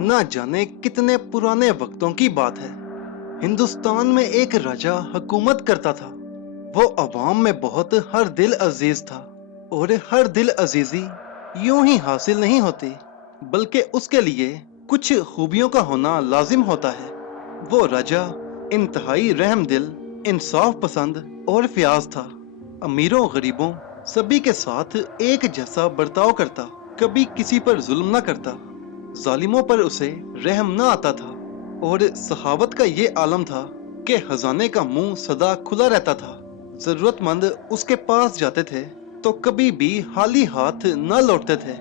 ना जाने कितने पुराने वक्तों की बात है। हिंदुस्तान में एक राजा हुकूमत करता था। वो अवाम में बहुत हर दिल अजीज था। और हर दिल अजीजी यूं ही हासिल नहीं होती, बल्कि उसके लिए कुछ खूबियों का होना लाजिम होता है। वो राजा इंतहाई रहम दिल, इंसाफ पसंद और फयाज था। अमीरों गरीबों सभी के साथ एक जैसा बर्ताव करता, कभी किसी पर जुल्म न करता, जालिमों पर उसे रहम न आता था। और सहावत का ये आलम था कि खजाने का मुंह सदा खुला रहता था। जरूरतमंद उसके पास जाते थे तो कभी भी खाली हाथ न लौटते थे।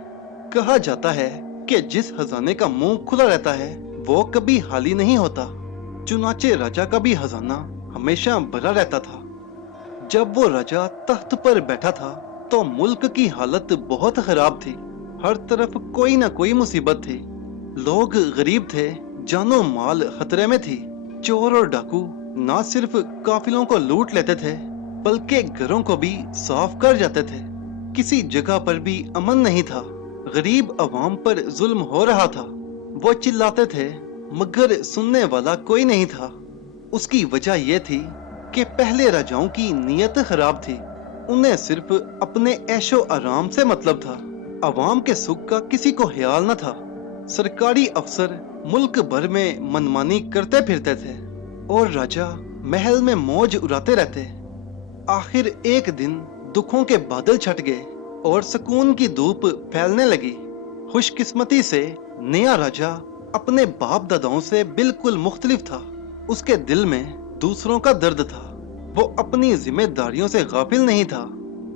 कहा जाता है कि जिस खजाने का मुंह खुला रहता है वो कभी खाली नहीं होता। चुनाचे राजा का भी खजाना हमेशा भरा रहता था। जब वो राजा तख्त पर बैठा था तो मुल्क की हालत बहुत खराब थी। हर तरफ कोई ना कोई मुसीबत थी। लोग गरीब थे, जानो माल खतरे में थी। चोर और डाकू ना सिर्फ काफिलों को लूट लेते थे, बल्कि घरों को भी साफ कर जाते थे। किसी जगह पर भी अमन नहीं था। गरीब अवाम पर जुल्म हो रहा था। वो चिल्लाते थे, मगर सुनने वाला कोई नहीं था। उसकी वजह यह थी कि पहले राजाओं की नीयत खराब थी। उन्हें सिर्फ अपने ऐशो आराम से मतलब था। अवाम के सुख का किसी को ख्याल न था। सरकारी अफसर मुल्क भर में मनमानी करते फिरते थे और राजा महल में मौज उड़ाते रहते। आखिर एक दिन दुखों के बादल छट गए और सुकून की धूप फैलने लगी। खुशकिस्मती से नया राजा अपने बाप दादाओं से बिल्कुल मुख्तलिफ था। उसके दिल में दूसरों का दर्द था। वो अपनी जिम्मेदारियों से गाफिल नहीं था।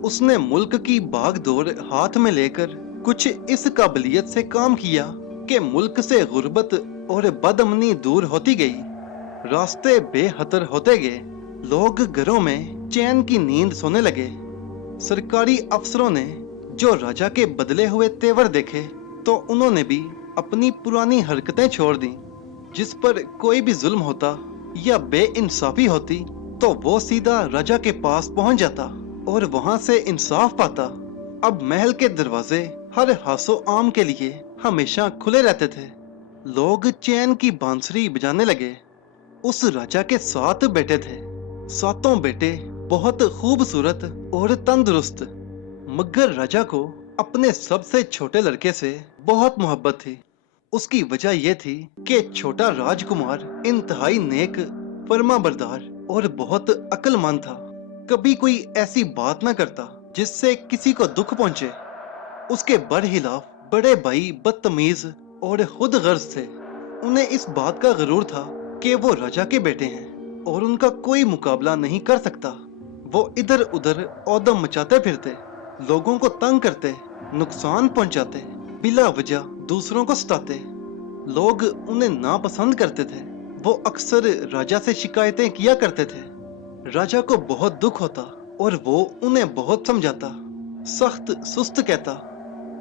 उसने मुल्क की बागडोर हाथ में लेकर कुछ इस काबिलियत से काम किया कि मुल्क से गुर्बत और बदअमनी दूर होती गई। रास्ते बेखतर होते गए। लोग घरों में चैन की नींद सोने लगे। सरकारी अफसरों ने जो राजा के बदले हुए तेवर देखे तो उन्होंने भी अपनी पुरानी हरकतें छोड़ दी। जिस पर कोई भी जुल्म होता या बेइंसाफी होती तो वो सीधा राजा के पास पहुंच जाता और वहां से इंसाफ पाता। अब महल के दरवाजे हर हासो आम के लिए हमेशा खुले रहते थे। लोग चैन की बांसुरी बजाने लगे। उस राजा के 7 बेटे थे। सातों बेटे बहुत खूबसूरत और तंदुरुस्त, मगर राजा को अपने सबसे छोटे लड़के से बहुत मोहब्बत थी। उसकी वजह यह थी कि छोटा राजकुमार इंतहाई नेक, फर्माबरदार और बहुत अक्लमंद था। कभी कोई ऐसी बात न करता जिससे किसी को दुख पहुंचे। उसके बरखिलाफ बड़े भाई बदतमीज और खुद गर्ज थे। उन्हें इस बात का गरूर था कि वो राजा के बेटे हैं और उनका कोई मुकाबला नहीं कर सकता। वो इधर उधर औदम मचाते फिरते, लोगों को तंग करते, नुकसान पहुंचाते, बिला वजह दूसरों को सताते। लोग उन्हें नापसंद करते थे। वो अक्सर राजा से शिकायतें किया करते थे। राजा को बहुत दुख होता और वो उन्हें बहुत समझाता, सख्त सुस्त कहता,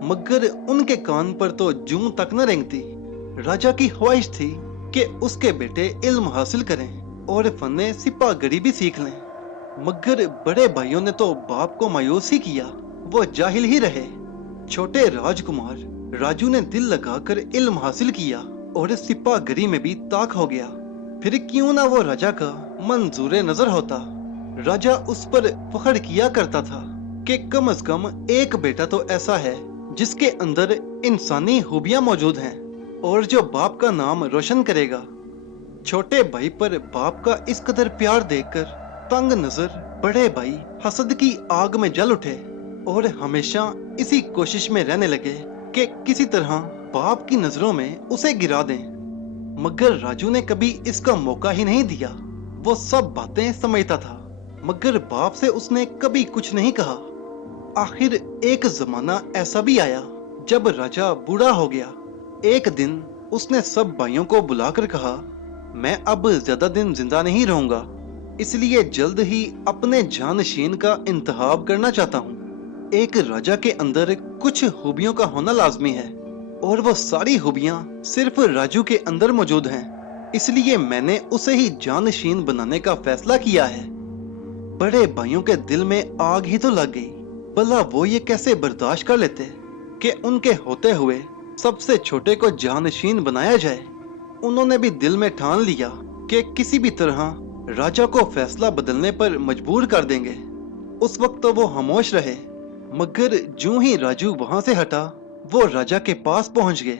मगर उनके कान पर तो जूं तक न रेंगती। राजा की ख्वाहिश थी कि उसके बेटे इल्म हासिल करें और फन्ने सिपाहगरी भी सीख लें, मगर बड़े भाइयों ने तो बाप को मायूस ही किया। वो जाहिल ही रहे। छोटे राजकुमार राजू ने दिल लगाकर इल्म हासिल किया और सिपाहगरी में भी ताक हो गया। फिर क्यों ना वो राजा का मंजूर नजर होता। राजा उस पर फख्र किया करता था कि कम से कम एक बेटा तो ऐसा है जिसके अंदर इंसानी खूबियां मौजूद हैं और जो बाप का नाम रोशन करेगा। छोटे भाई पर बाप का इस कदर प्यार देखकर तंग नजर बड़े भाई हसद की आग में जल उठे और हमेशा इसी कोशिश में रहने लगे कि किसी तरह बाप की नजरों में उसे गिरा दें। मगर राजू ने कभी इसका मौका ही नहीं दिया। वो सब बातें समझता था, मगर बाप से उसने कभी कुछ नहीं कहा। आखिर एक जमाना ऐसा भी आया जब राजा बूढ़ा हो गया। एक दिन उसने सब भाइयों को बुलाकर कहा, मैं अब ज्यादा दिन जिंदा नहीं रहूंगा, इसलिए जल्द ही अपने जानशीन का इंतखाब करना चाहता हूँ। एक राजा के अंदर कुछ खूबियों का होना लाजमी है और वो सारी खूबियां सिर्फ राजू के अंदर मौजूद हैं, इसलिए मैंने उसे ही जानशीन बनाने का फैसला किया है। बड़े भाइयों के दिल में आग ही तो लग गई। भला वो ये कैसे बर्दाश्त कर लेते कि उनके होते हुए सबसे छोटे को जानशीन बनाया जाए। उन्होंने भी दिल में ठान लिया कि किसी भी तरह राजा को फैसला बदलने पर मजबूर कर देंगे। उस वक्त तो वो खामोश रहे, मगर जो ही राजू वहां से हटा, वो राजा के पास पहुंच गए।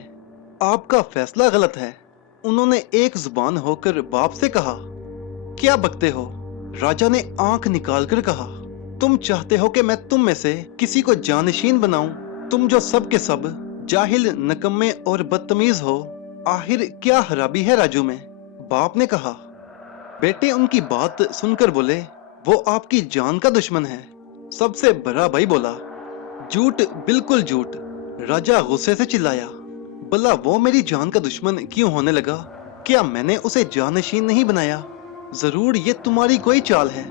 आपका फैसला गलत है, उन्होंने एक जुबान होकर बाप से कहा। क्या बकते हो? राजा ने आंख निकालकर कहा। तुम चाहते हो कि मैं तुम में से किसी को जानशीन बनाऊं? तुम जो सब के सब जाहिल, नकम्मे और बदतमीज हो। आखिर क्या खराबी है राजू में? बाप ने कहा। बेटे उनकी बात सुनकर बोले, वो आपकी जान का दुश्मन है। सबसे बड़ा भाई बोला, झूठ, बिल्कुल झूठ। राजा गुस्से से चिल्लाया, भला वो मेरी जान का दुश्मन क्यों होने लगा? क्या मैंने उसे जानशीन नहीं बनाया? जरूर ये तुम्हारी कोई चाल है।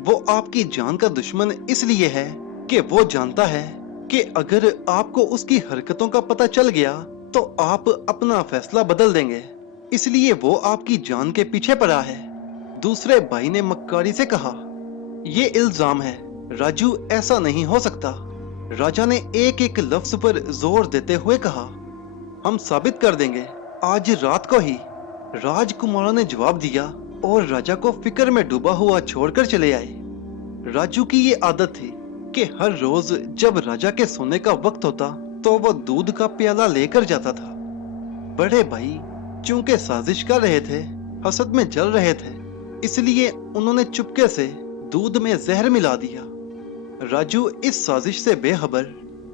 वो आपकी जान का दुश्मन इसलिए है कि वो जानता है कि अगर आपको उसकी हरकतों का पता चल गया तो आप अपना फैसला बदल देंगे, इसलिए वो आपकी जान के पीछे पड़ा है। दूसरे भाई ने मक्कारी से कहा, ये इल्जाम है राजू, ऐसा नहीं हो सकता। राजा ने एक एक लफ्ज पर जोर देते हुए कहा, हम साबित कर देंगे आज रात को ही। राजकुमारों ने जवाब दिया और राजा को फिक्र में डूबा हुआ छोड़कर चले आए। राजू की ये आदत थी कि हर रोज जब राजा के सोने का वक्त होता तो वो दूध का प्याला लेकर जाता था। बड़े भाई चूंकि साजिश कर रहे थे, हसद में जल रहे थे, इसलिए उन्होंने चुपके से दूध में जहर मिला दिया। राजू इस साजिश से बेखबर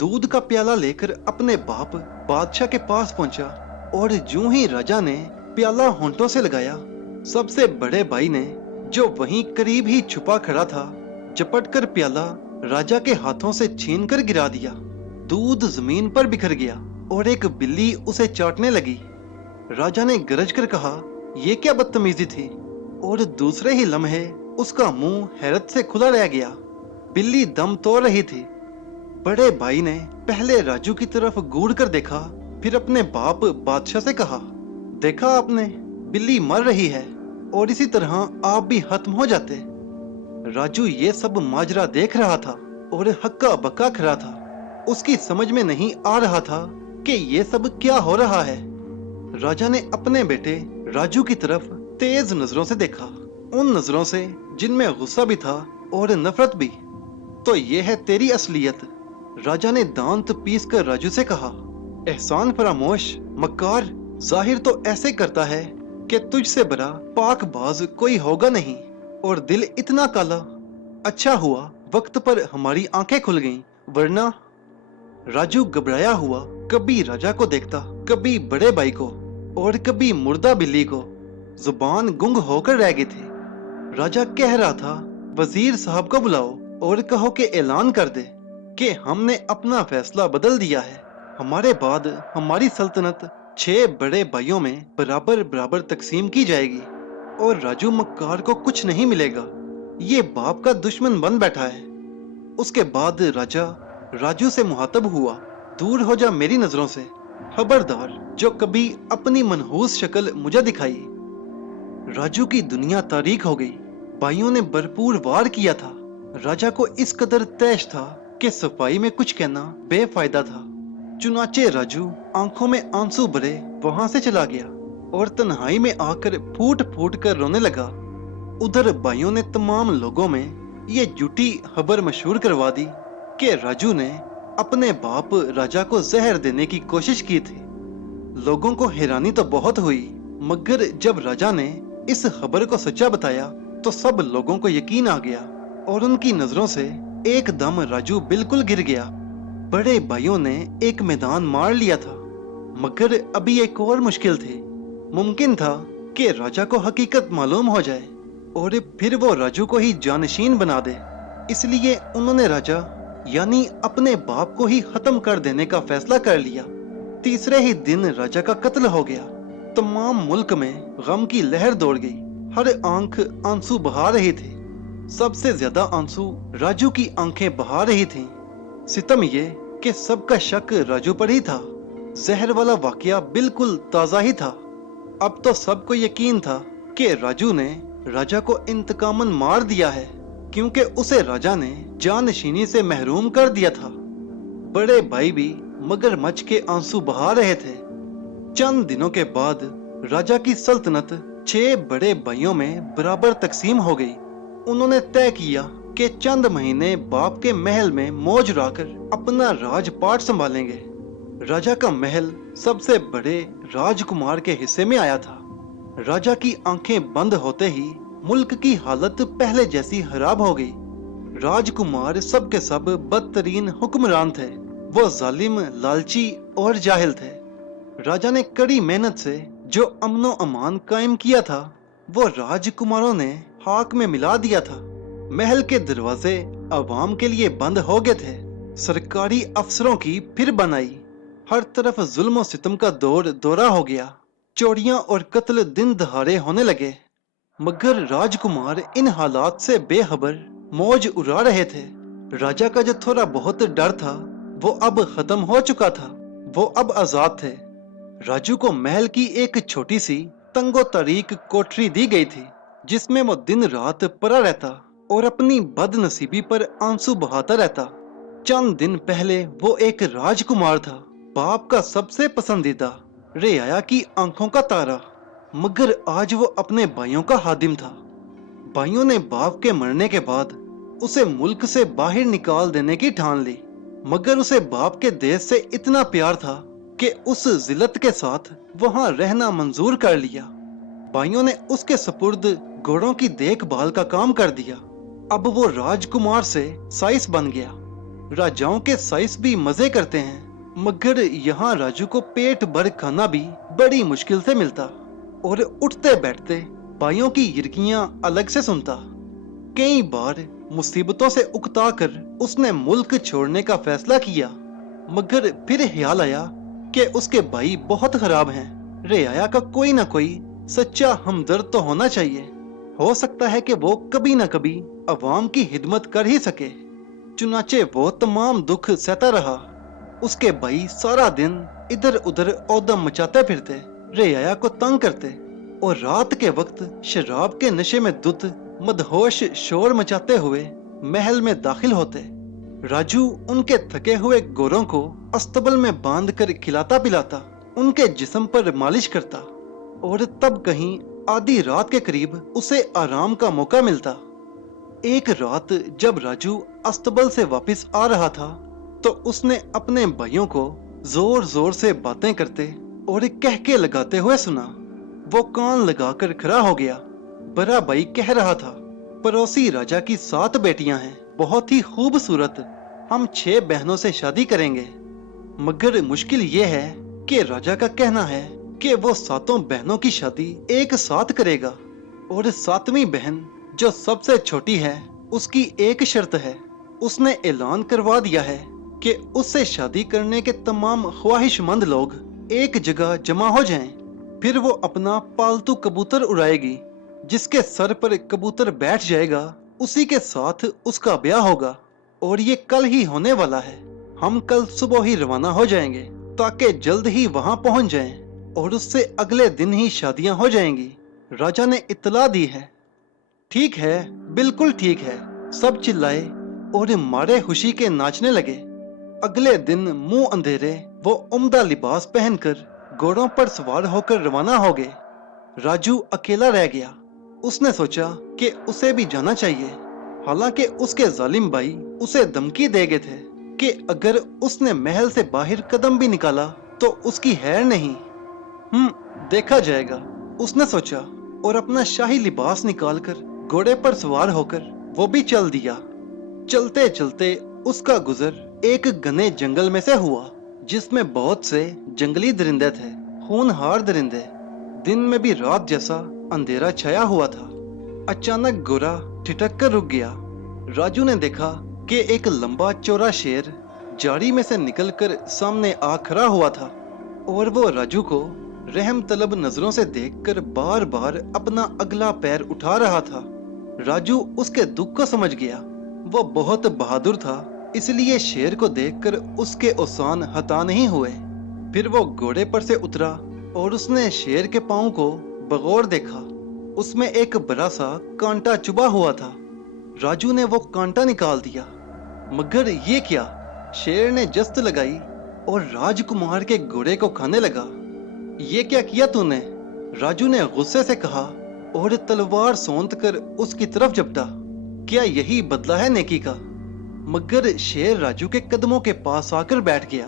दूध का प्याला लेकर अपने बाप बादशाह के पास पहुंचा और यूं ही राजा ने प्याला होंठों से लगाया, सबसे बड़े भाई ने, जो वहीं करीब ही छुपा खड़ा था, झपट कर प्याला राजा के हाथों से छीन कर गिरा दिया। दूध जमीन पर बिखर गया और एक बिल्ली उसे चाटने लगी। राजा ने गरज कर कहा, ये क्या बदतमीजी थी? और दूसरे ही लम्हे उसका मुंह हैरत से खुला रह गया। बिल्ली दम तोड़ रही थी। बड़े भाई ने पहले राजू की तरफ घूर कर देखा, फिर अपने बाप बादशाह से कहा, देखा आपने, बिल्ली मर रही है और इसी तरह आप भी खत्म हो जाते। राजू ये सब माजरा देख रहा था और हक्का बक्का खड़ा था। उसकी समझ में नहीं आ रहा था कि ये सब क्या हो रहा है। राजा ने अपने बेटे राजू की तरफ तेज नजरों से देखा, उन नजरों से जिनमें गुस्सा भी था और नफरत भी। तो ये है तेरी असलियत। राजा ने दांत पीस कर राजू से कहा, एहसान फरामोश, मक्कार, जाहिर तो ऐसे करता है कि तुझसे बड़ा पाकबाज कोई होगा नहीं, और दिल इतना काला। अच्छा हुआ वक्त पर हमारी आंखें खुल गईं, वरना। राजू घबराया हुआ कभी राजा को देखता, कभी बड़े भाई को और कभी मुर्दा बिल्ली को। जुबान गुंग होकर रह गई थी। राजा कह रहा था, वजीर साहब को बुलाओ और कहो कि ऐलान कर दे कि हमने अपना फैसला बदल दिया है। हमारे बाद हमारी सल्तनत 6 बड़े भाइयों में बराबर बराबर तकसीम की जाएगी और राजू मक्कार को कुछ नहीं मिलेगा। ये बाप का दुश्मन बन बैठा है। उसके बाद राजा राजू से मुहातब हुआ, दूर हो जा मेरी नजरों से, खबरदार जो कभी अपनी मनहूस शक्ल मुझे दिखाई। राजू की दुनिया तारीख हो गई। भाइयों ने भरपूर वार किया था। राजा को इस कदर तैश था कि सफाई में कुछ कहना बेफायदा था। चुनाचे राजू आंखों में आंसू भरे वहां से चला गया और तन्हाई में आकर फूट फूट कर रोने लगा। उधर भाइयों ने तमाम लोगों में ये झूठी खबर मशहूर करवा दी कि राजू ने अपने बाप राजा को जहर देने की कोशिश की थी। लोगों को हैरानी तो बहुत हुई, मगर जब राजा ने इस खबर को सच्चा बताया तो सब लोगों को यकीन आ गया और उनकी नजरों से एकदम राजू बिल्कुल गिर गया। बड़े भाइयों ने एक मैदान मार लिया था, मगर अभी एक और मुश्किल थी। मुमकिन था कि राजा को हकीकत मालूम हो जाए और फिर वो राजू को ही जानशीन बना दे। इसलिए उन्होंने राजा यानी अपने बाप को ही खत्म कर देने का फैसला कर लिया। तीसरे ही दिन राजा का कत्ल हो गया। तमाम मुल्क में गम की लहर दौड़ गई। हर आंख आंसू बहा रही थी। सबसे ज्यादा आंसू राजू की आंखें बहा रही थीं। सितम ये कि सबका शक राजू पर ही था। जहर वाला वाकया बिल्कुल ताजा ही था। अब तो सबको यकीन था कि राजू ने राजा को इंतकामन मार दिया है, क्योंकि उसे राजा ने जानशीनी से महरूम कर दिया था। बड़े भाई भी मगरमच्छ के आंसू बहा रहे थे। चंद दिनों के बाद राजा की सल्तनत 6 बड़े भाइयों में बराबर तकसीम हो गई। उन्होंने तय किया कि चंद महीने बाप के महल में मौज उड़ाकर अपना राजपाट संभालेंगे। राजा का महल सबसे बड़े राजकुमार के हिस्से में आया था। राजा की आंखें बंद होते ही मुल्क की हालत पहले जैसी खराब हो गई। राजकुमार सब के सब बदतरीन हुक्मरान थे। वो जालिम, लालची और जाहिल थे। राजा ने कड़ी मेहनत से जो अमनो अमान कायम किया था, वो राजकुमारों ने खाक में मिला दिया था। महल के दरवाजे अवाम के लिए बंद हो गए थे। सरकारी अफसरों की फिर बनाई। हर तरफ जुल्म और सितम का दौरा हो गया। चोरियां और कत्ल दिन दहाड़े होने लगे। मगर राजकुमार इन हालात से बेखबर मौज उड़ा रहे थे। राजा का जो थोड़ा बहुत डर था, वो अब खत्म हो चुका था। वो अब आजाद थे। राजू को महल की एक छोटी सी तंगो तारीक कोठरी दी गई थी, जिसमें वो दिन रात पड़ा रहता और अपनी बदनसीबी पर आंसू बहाता रहता। चंद दिन पहले वो एक राजकुमार था, बाप का सबसे पसंदीदा, रियाया की आंखों का तारा। मगर आज वो अपने भाइयों का हादिम था। भाइयों ने बाप के मरने के बाद उसे मुल्क से बाहर निकाल देने की ठान ली। मगर उसे बाप के देश से इतना प्यार था कि उस जिल्लत के साथ वहां रहना मंजूर कर लिया। भाइयों ने उसके सपुर्द घोड़ों की देखभाल का काम कर दिया। अब वो राजकुमार से साइस बन गया। राजाओं के साइस भी मजे करते हैं, मगर यहाँ राजू को पेट भर खाना भी बड़ी मुश्किल से मिलता और उठते बैठते भाइयों की यिरकियां अलग से सुनता। कई बार मुसीबतों से उकता कर उसने मुल्क छोड़ने का फैसला किया, मगर फिर ख्याल आया कि उसके भाई बहुत खराब हैं। रियाया का कोई ना कोई सच्चा हमदर्द तो होना चाहिए। हो सकता है कि वो कभी ना कभी अवाम की खिदमत कर ही सके। चुनाचे वो तमाम दुख सहता रहा। उसके भाई सारा दिन इधर उधर औदम मचाते फिरते, रियाया को तंग करते और रात के वक्त शराब के नशे में धुत मदहोश शोर मचाते हुए महल में दाखिल होते। राजू उनके थके हुए गोरों को अस्तबल में बांध कर खिलाता पिलाता, उनके जिस्म पर मालिश करता और तब कहीं आधी रात के करीब उसे आराम का मौका मिलता। एक रात जब राजू अस्तबल से वापस आ रहा था, तो उसने अपने भाइयों को जोर जोर से बातें करते और कहके लगाते हुए सुना। वो कान लगाकर खड़ा हो गया। बड़ा भाई कह रहा था, पड़ोसी राजा की 7 बेटियां हैं, बहुत ही खूबसूरत। हम 6 बहनों से शादी करेंगे, मगर मुश्किल ये है कि राजा का कहना है कि वो 7 बहनों की शादी एक साथ करेगा और 7वीं बहन जो सबसे छोटी है, उसकी एक शर्त है। उसने ऐलान करवा दिया है कि उससे शादी करने के तमाम ख्वाहिशमंद लोग एक जगह जमा हो जाएं। फिर वो अपना पालतू कबूतर उड़ाएगी। जिसके सर पर कबूतर बैठ जाएगा, उसी के साथ उसका ब्याह होगा और ये कल ही होने वाला है। हम कल सुबह ही रवाना हो जाएंगे ताकि जल्द ही वहां पहुंच जाएं और उससे अगले दिन ही शादियां हो जाएंगी। राजा ने इत्तला दी है। ठीक है, बिल्कुल ठीक है, सब चिल्लाए और मारे खुशी के नाचने लगे। अगले दिन मुंह अंधेरे वो उम्दा लिबास पहनकर घोड़ों पर सवार होकर रवाना हो गए। राजू अकेला रह गया। उसने सोचा कि उसे भी जाना चाहिए। हालांकि उसके जालिम भाई उसे धमकी दे गए थे कि अगर उसने महल से बाहर कदम भी निकाला तो उसकी खैर नहीं। देखा जाएगा, उसने सोचा और अपना शाही लिबास निकालकर घोड़े पर सवार होकर वो भी चल दिया। चलते चलते उसका गुजर एक घने जंगल में से हुआ, जिसमें बहुत से जंगली दरिंदे थे, खूनहार दरिंदे। दिन में भी रात जैसा अंधेरा छाया हुआ था। अचानक घोड़ा ठिठक कर रुक गया। राजू ने देखा कि एक लंबा चौड़ा शेर जारी में से निकलकर सामने आ खड़ा हुआ था और वो राजू को रहम तलब नजरों से देखकर बार बार अपना अगला पैर उठा रहा था। राजू उसके दुख को समझ गया। वो बहुत बहादुर था, इसलिए शेर को देखकर उसके ओसान हता नहीं हुए। फिर वो घोड़े पर से उतरा और उसने शेर के पांव को बगौर देखा। उसमें एक बड़ा सा कांटा चुभा हुआ था। राजू ने वो कांटा निकाल दिया। मगर ये क्या? शेर ने जस्त लगाई और राजकुमार के घोड़े को खाने लगा। ये क्या किया तूने? राजू ने गुस्से से कहा और तलवार सौंत कर उसकी तरफ झपटा। क्या यही बदला है नेकी का? मगर शेर राजू के कदमों के पास आकर बैठ गया,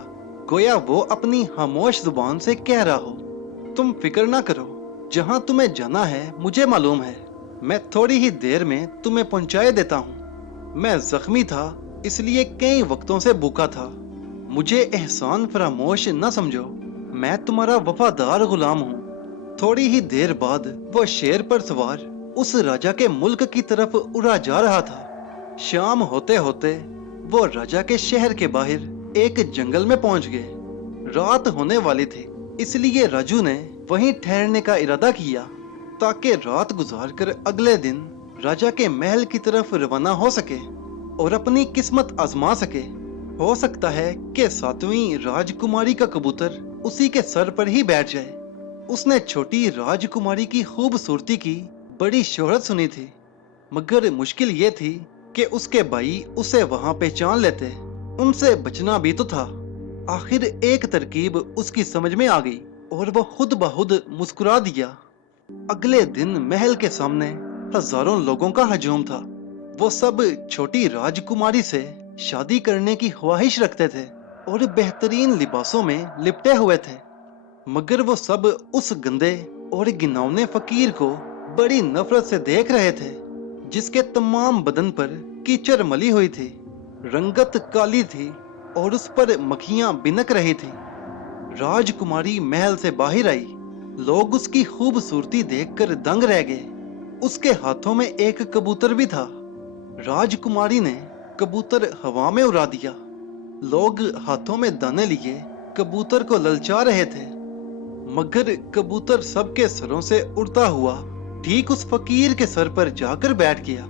गोया वो अपनी खामोश जुबान से कह रहा हो, तुम फिक्र ना करो, जहां तुम्हें जाना है मुझे मालूम है। मैं थोड़ी ही देर में तुम्हें पहुंचाए देता हूँ। मैं जख्मी था, इसलिए कई वक्तों से भूखा था। मुझे एहसान फरामोश न समझो, मैं तुम्हारा वफादार गुलाम हूँ। थोड़ी ही देर बाद वो शेर पर सवार उस राजा के मुल्क की तरफ उड़ा जा रहा था। शाम होते होते वो राजा के शहर के बाहर एक जंगल में पहुंच गए। रात होने वाली थी, इसलिए राजू ने वहीं ठहरने का इरादा किया ताकि रात गुजारकर अगले दिन राजा के महल की तरफ रवाना हो सके और अपनी किस्मत आजमा सके। हो सकता है कि सातवीं राजकुमारी का कबूतर उसी के सर पर ही बैठ जाए। उसने छोटी राजकुमारी की खूबसूरती की बड़ी शोहरत सुनी थी, मगर मुश्किल ये थी कि उसके भाई उसे वहां पहचान लेते। उनसे बचना भी तो था। आखिर एक तरकीब उसकी समझ में आ गई और वो खुद ब खुद मुस्कुरा दिया। अगले दिन महल के सामने हजारों लोगों का हजूम था। वो सब छोटी राजकुमारी से शादी करने की ख्वाहिश रखते थे और बेहतरीन लिबासों में लिपटे हुए थे, मगर वो सब उस गंदे और घिनौने फकीर को बड़ी नफरत से देख रहे थे, जिसके तमाम बदन पर कीचड़ मली हुई थी, रंगत काली थी और उस पर मक्खियां बिनक रही थी। राजकुमारी महल से बाहर आई। लोग उसकी खूबसूरती देखकर दंग रह गए। उसके हाथों में एक कबूतर भी था। राजकुमारी ने कबूतर हवा में उड़ा दिया। लोग हाथों में दाने लिए कबूतर को ललचा रहे थे, मगर कबूतर सबके सरों से उड़ता हुआ ठीक उस फकीर के सर पर जाकर बैठ गया।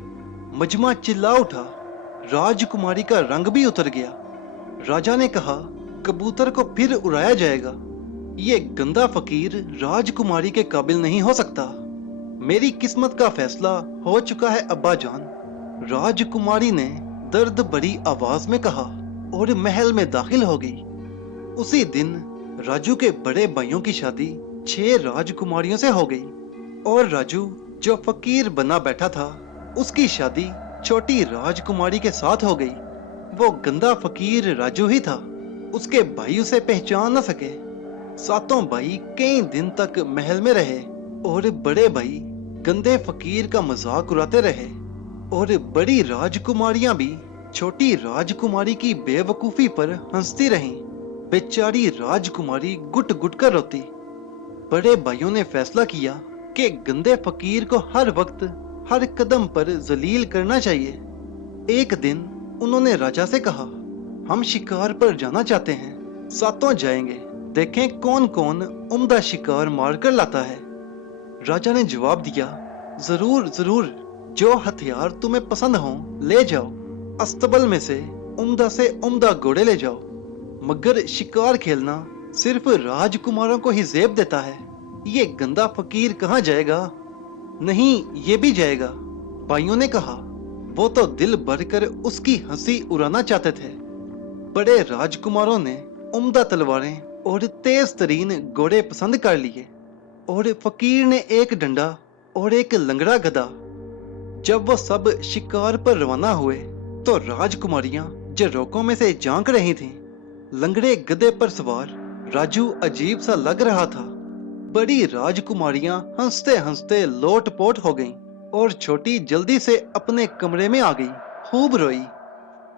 मजमा चिल्ला उठा। राजकुमारी का रंग भी उतर गया। राजा ने कहा, कबूतर को फिर उड़ाया जाएगा। ये गंदा फकीर राजकुमारी के काबिल नहीं हो सकता। मेरी किस्मत का फैसला हो चुका है अब्बा जान, राजकुमारी ने दर्द भरी आवाज में कहा और महल में दाखिल हो गई। उसी दिन राजू के बड़े भाइयों की शादी 6 राजकुमारियों से हो गई और राजू जो फकीर बना बैठा था, उसकी शादी छोटी राजकुमारी के साथ हो गई। वो गंदा फकीर राजू ही था। उसके भाई उसे पहचान न सके। सातों भाई कई दिन तक महल में रहे और बड़े भाई गंदे फकीर का मजाक उड़ाते रहे और बड़ी राजकुमारियां भी छोटी राजकुमारी की बेवकूफी पर हंसती रहीं। बेचारी राजकुमारी गुट गुट कर रोती। बड़े भाइयों ने फैसला किया कि गंदे फकीर को हर वक्त हर कदम पर जलील करना चाहिए। एक दिन उन्होंने राजा से कहा, हम शिकार पर जाना चाहते हैं, सातों जाएंगे, देखें कौन कौन उम्दा शिकार मार कर लाता है। राजा ने जवाब दिया, जरूर जरूर, जो हथियार तुम्हें पसंद हो ले जाओ। अस्तबल में से उम्दा घोड़े ले जाओ, मगर शिकार खेलना सिर्फ राजकुमारों को ही जेब देता है। ये गंदा फकीर कहाँ जाएगा? नहीं, ये भी जाएगा। भाइयों ने कहा। वो तो दिल भरकर उसकी हंसी उड़ाना चाहते थे। बड़े राजकुमारों ने उम्दा तलवारें और तेज तरीन घोड़े पसंद कर लिए और फकीर ने एक डंडा और एक लंगड़ा गधा। जब वो सब शिकार पर रवाना हुए तो राजकुमारियां झरोकों में से झांक रही थीं। लंगड़े गधे पर सवार राजू अजीब सा लग रहा था। बड़ी राजकुमारियां हंसते हंसते लोटपोट हो गईं और छोटी जल्दी से अपने कमरे में आ गई, खूब रोई।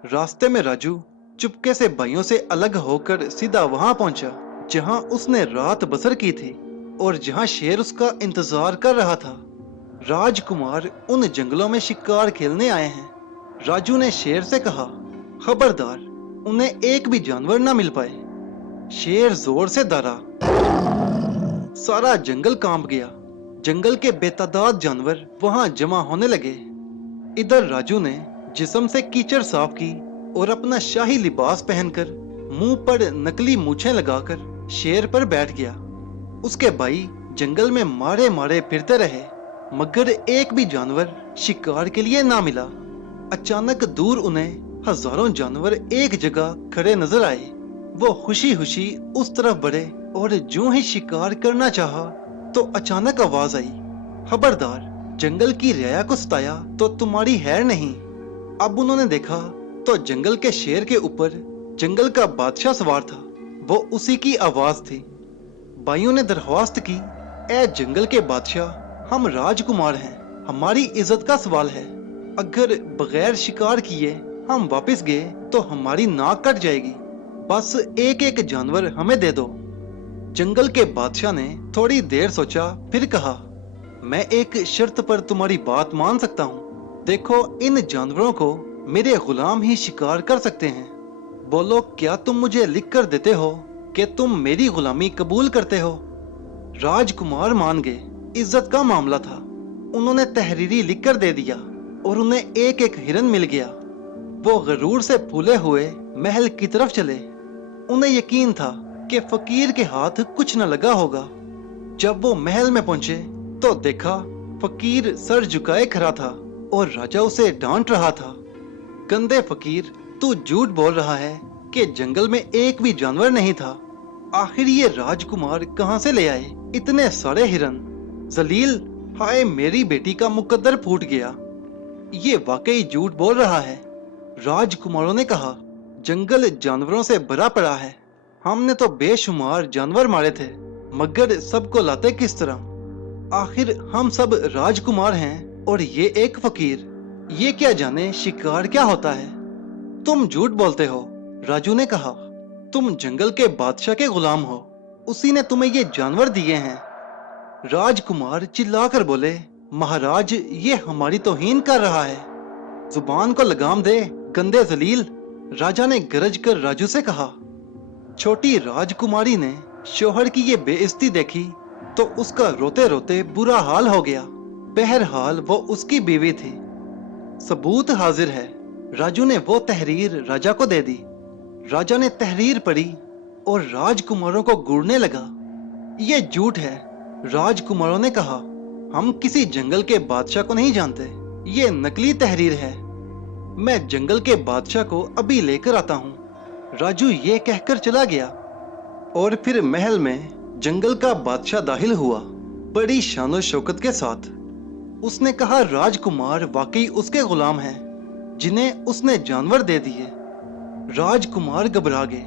रास्ते में राजू चुपके से भाइयों से अलग होकर सीधा वहां पहुंचा जहां उसने रात बसर की थी और जहां शेर उसका इंतजार कर रहा था। राजकुमार उन जंगलों में शिकार खेलने आए हैं। राजू ने शेर से कहा, खबरदार, उन्हें एक भी जानवर ना मिल पाए। शेर जोर से दरा। सारा जंगल कांप गया। जंगल के बेतादाद जानवर वहां जमा होने लगे। इधर राजू ने जिस्म से कीचड़ साफ की और अपना शाही लिबास पहनकर मुंह पर नकली मूछें लगाकर शेर पर बैठ गया। उसके भाई जंगल में मारे मारे फिरते रहे, मगर एक भी जानवर शिकार के लिए ना मिला। अचानक दूर उन्हें हजारों जानवर एक जगह खड़े नजर आए। वो खुशी खुशी उस तरफ बढ़े और जो ही शिकार करना चाहा तो अचानक आवाज आई, खबरदार, जंगल की रिया को सताया तो तुम्हारी हैर नहीं। अब उन्होंने देखा तो जंगल के शेर के ऊपर जंगल का बादशाह सवार था। वो उसी की आवाज थी। भाइयों ने दरख्वास्त की, ए जंगल के बादशाह, हम राजकुमार हैं, हमारी इज्जत का सवाल है। अगर बगैर शिकार किए हम वापस गए तो हमारी नाक कट जाएगी। बस एक एक जानवर हमें दे दो। जंगल के बादशाह ने थोड़ी देर सोचा, फिर कहा, मैं एक शर्त पर तुम्हारी बात मान सकता हूँ। देखो, इन जानवरों को मेरे गुलाम ही शिकार कर सकते हैं। बोलो, क्या तुम मुझे लिख कर देते हो कि तुम मेरी गुलामी कबूल करते हो? राजकुमार मान गए। इज्जत का मामला था। उन्होंने तहरीरी लिख कर दे दिया और उन्हें एक एक हिरन मिल गया। वो गरूर से फूले हुए महल की तरफ चले। उन्हें यकीन था कि फकीर के हाथ कुछ न लगा होगा। जब वो महल में पहुंचे तो देखा फकीर सर झुकाए खड़ा था और राजा उसे डांट रहा था। गंदे फकीर, तू झूठ बोल रहा है कि जंगल में एक भी जानवर नहीं था। आखिर ये राजकुमार कहां से ले आए इतने सारे हिरन? जलील, हाय, मेरी बेटी का मुकद्दर फूट गया। ये वाकई झूठ बोल रहा है। राजकुमारों ने कहा, जंगल जानवरों से भरा पड़ा है। हमने तो बेशुमार जानवर मारे थे, मगर सबको लाते किस तरह? आखिर हम सब राजकुमार हैं और ये एक फकीर। ये क्या जाने शिकार क्या होता है? तुम झूठ बोलते हो, राजू ने कहा। तुम जंगल के बादशाह के गुलाम हो, उसी ने तुम्हें ये जानवर दिए हैं। राजकुमार चिल्लाकर बोले, महाराज, ये हमारी तौहीन कर रहा है। जुबान को लगाम दे, गंदे जलील, राजा ने गरज कर राजू से कहा। छोटी राजकुमारी ने शोहर की ये बेइज्जती देखी तो उसका रोते रोते बुरा हाल हो गया। बहरहाल वो उसकी बीवी थी। सबूत हाजिर है। राजू ने वो तहरीर राजा को दे दी। राजा ने तहरीर पढ़ी और राजकुमारों को घूरने लगा। ये झूठ है। राजकुमारों ने कहा, हम किसी जंगल के बादशाह को नहीं जानते, ये नकली तहरीर है। मैं जंगल के बादशाह को अभी लेकर आता हूँ। राजू ये कहकर चला गया और फिर महल में जंगल का बादशाह दाखिल हुआ, बड़ी शानो शौकत के साथ। उसने कहा, राजकुमार वाकई उसके गुलाम हैं जिन्हें उसने जानवर दे दिए। राजकुमार घबरा गए।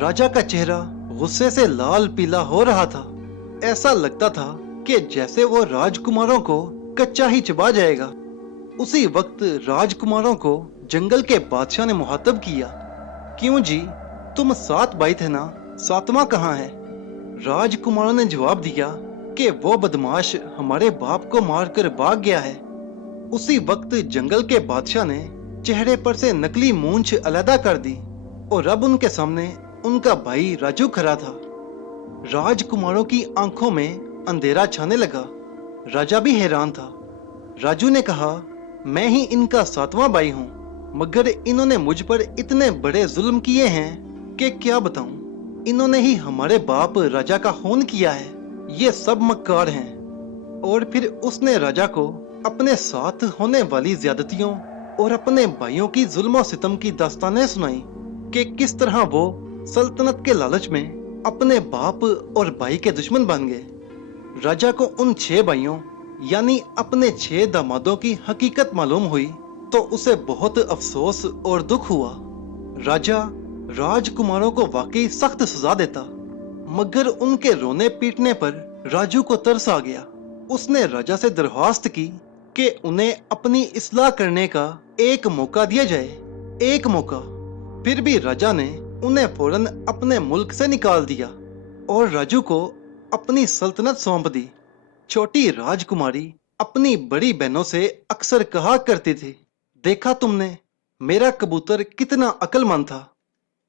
राजा का चेहरा गुस्से से लाल पीला हो रहा था। ऐसा लगता था कि जैसे वो राजकुमारों को कच्चा ही चबा जाएगा। उसी वक्त राजकुमारों को जंगल के बादशाह ने मुखातब किया, क्यों जी, तुम 7 भाई थे ना, 7वां कहाँ है? राजकुमारों ने जवाब दिया कि वो बदमाश हमारे बाप को मारकर भाग गया है। उसी वक्त जंगल के बादशाह ने चेहरे पर से नकली मूंछ अलग कर दी और अब उनके सामने उनका भाई राजू खड़ा था। राजकुमारों की आंखों में अंधेरा छाने लगा। राजा भी हैरान था। राजू ने कहा, मैं ही इनका 7वां भाई हूँ, मगर इन्होंने मुझ पर इतने बड़े जुल्म किए हैं कि क्या बताऊं। इन्होंने ही हमारे बाप राजा का खून किया है। ये सब मक्कार हैं। और फिर उसने राजा को अपने साथ होने वाली ज्यादतियों और अपने भाइयों की जुल्म सितम की दास्तानें सुनाई कि किस तरह वो सल्तनत के लालच में अपने बाप और भाई के दुश्मन बन गए। राजा को उन 6 भाइयों यानी अपने 6 दामादों की हकीकत मालूम हुई तो उसे बहुत अफसोस और दुख हुआ। राजा राजकुमारों को वाकई सख्त सजा देता, मगर उनके रोने पीटने पर राजू को तरस आ गया। उसने राजा से दरख्वास्त की कि उन्हें अपनी इस्लाह करने का एक मौका दिया जाए, एक मौका। फिर भी राजा ने उन्हें फौरन अपने मुल्क से निकाल दिया और राजू को अपनी सल्तनत सौंप दी। छोटी राजकुमारी अपनी बड़ी बहनों से अक्सर कहा करती थी, देखा तुमने, मेरा कबूतर कितना अक्लमंद था।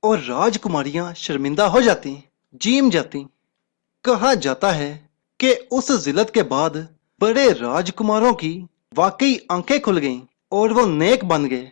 और राजकुमारियां शर्मिंदा हो जाती, जीम जाती। कहा जाता है कि उस जिल्लत के बाद बड़े राजकुमारों की वाकई आंखें खुल गईं और वो नेक बन गए।